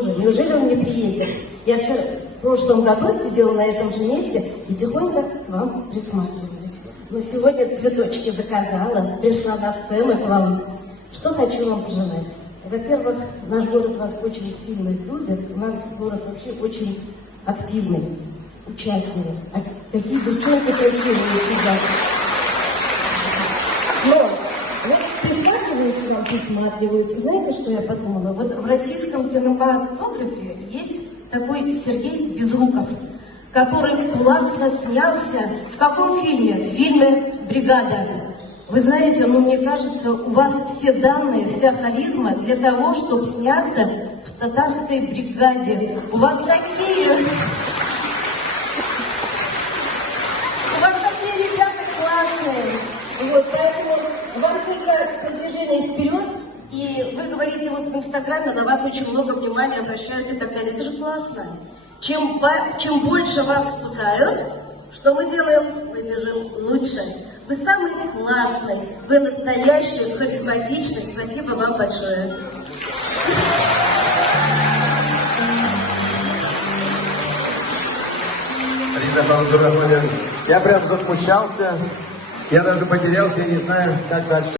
Боже, неужели он не приедет? Я вчера, в прошлом году сидела на этом же месте и тихонько к вам присматривалась. Но сегодня цветочки заказала, пришла на сцену к вам. Что хочу вам пожелать? Во-первых, наш город вас очень сильно любит. У нас город вообще очень активный, участливый. А такие девчонки красивые сидят. Но вот присматриваюсь. Знаете, что я подумала? Вот в российском кинематографе есть такой Сергей Безруков, который классно снялся. В каком фильме? В фильме «Бригада». Вы знаете, ну мне кажется, у вас все данные, вся харизма для того, чтобы сняться в татарской бригаде. У вас такие ребята классные. Вот, поэтому вам только продвижение вперед. И вы говорите, вот в Инстаграме на вас очень много внимания обращают и так далее. Это же классно. Чем больше вас спасают, что мы делаем? Мы бежим лучше. Вы самый классный, вы настоящий, харизматичный. Спасибо вам большое. Я прям засмущался, я даже потерялся, я не знаю, как дальше.